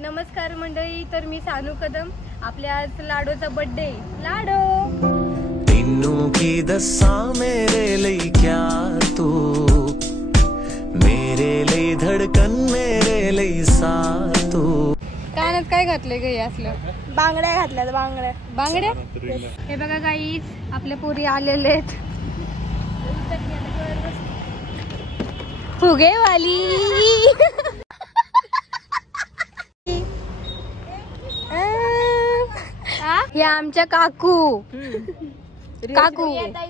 नमस्कार मंडळी, तर मी सानू कदम. आपल्या आज लाडोचा बर्थडे. लाडो तेनू की दसा मेरे लिए क्या तू, मेरे लिए धड़कन मेरे लिए सा तू. कानात काय घातलंय ग? असलं बांगड्या घातल्या. बांगड्या. हे बघा गाईज, आपल्या पोरी आलेले आहेत. फुगेवाली. हे आमच्या काकू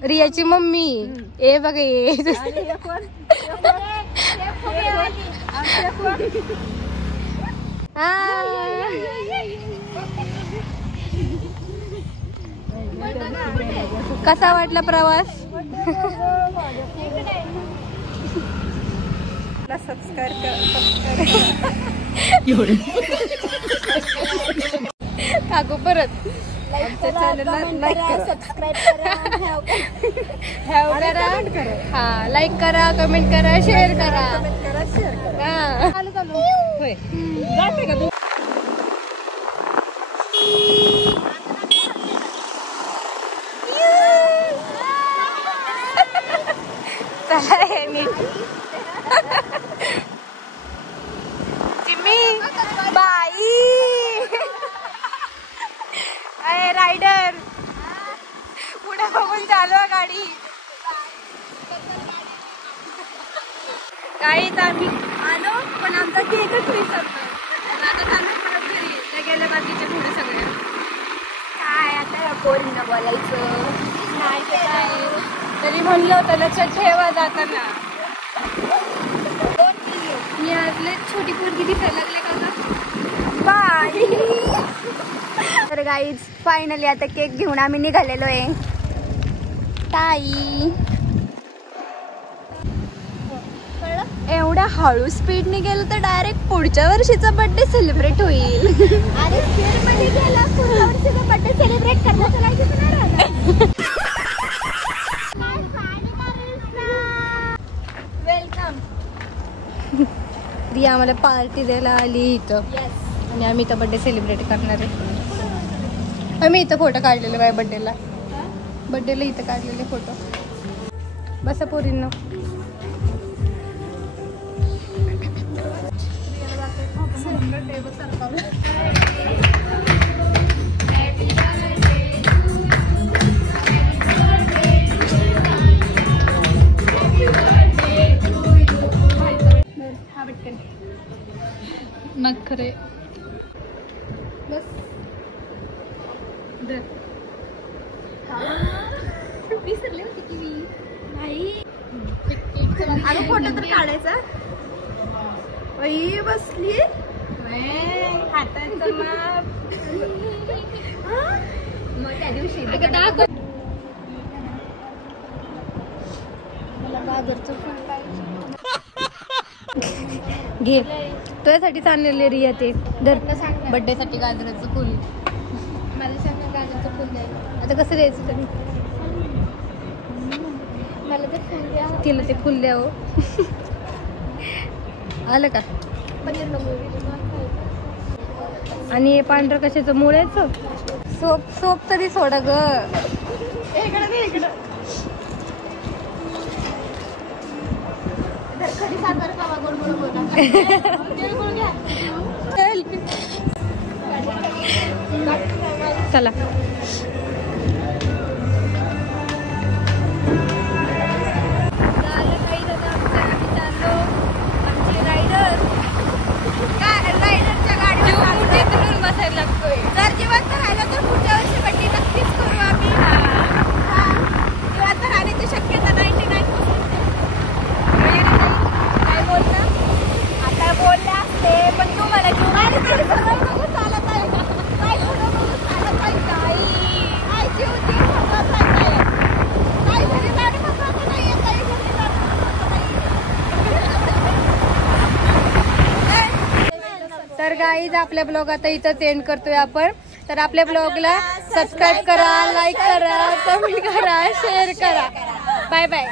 रियाची मम्मी. ए बघा ये. कसा वाटला प्रवास? काकू परत आमच्या चॅनलला लाईक करा, सबस्क्राईब करा, हा लाईक करा, कमेंट करा, शेअर करा. हा चालू होय. जाते का तू? चला हे नीट. जिम्मी बाई. अरे रायडर पुढे बघून चालवा गाडी. गाडीत आम्ही आलो पण आमचा केकच विसरलो. आता चालू परत घरी. त्या गेल्या बाकीचे पुढे सगळे. काय आता या पोरींना बोलायचं नाही ते काय. तरी म्हणलं होतं लक्षात ठेवा जाताना. मी आजले छोटी पोरगी दिसायला लागले का बाई. तर गाईज फायनली आता केक घेऊन आम्ही निघालेलो आहे. ताई एवढ्या हळू स्पीडने गेलं तर डायरेक्ट पुढच्या वर्षीचा बर्थडे सेलिब्रेट होईल. अरे स्पीड मध्ये गेला, पुढच्या वर्षीचा बर्थडे सेलिब्रेट करण्याचं नाही. वेलकम. रिया आम्हाला पार्टी द्यायला आली इथं. आणि आम्ही इथं बर्थडे सेलिब्रेट करणार आहे. आम्ही इथं फोटो काढलेले बाय बर्थडेला. बर्थडेला इथं काढलेले फोटो. बसा पोरींना. नखरे बस. विसरले होती की मी नाही. अगं फोटो तर काढायचा. बाई बसली हाताचं माप. मग त्या दिवशी मला गाजरचं फुल पाहिजे. घे तुझ्यासाठीच आणलेले रिया ते. धर बर्थडे साठी गाजराचं फुल. मला सांग गाजरचं फुल द्यायला. आता कसं द्यायचं तरी? मला ते फुल द्या. तिला ते फुल द्या हो. आलं का? पनीर नको. आणि हे पांढरं कशाचं? मुळ्याचं. सोप तरी सोडा ग. चला बसायला लागतोय. जर जिवंत राहिलं तर पुढच्या वर्षी बड्डे नक्कीच करू आम्ही. जिवंत राहण्याची शक्यता 99%. काय बोलता? आता बोलले असते पण तू मला जीव चालत आहे का? काय थोडं बघून चालत आहे काय जीव जीव महत्वाचा आहे. काय घरी जाणं महत्वाचं नाहीये. काही घरी जाणं महत्वाचं नाहीये. तर गाईज आपल्या ब्लॉग आता इथंच एंड करतोय आपण. तर आपल्या ब्लॉगला सबस्क्राईब करा, लाईक करा, कमेंट करा, शेअर करा. Bye bye.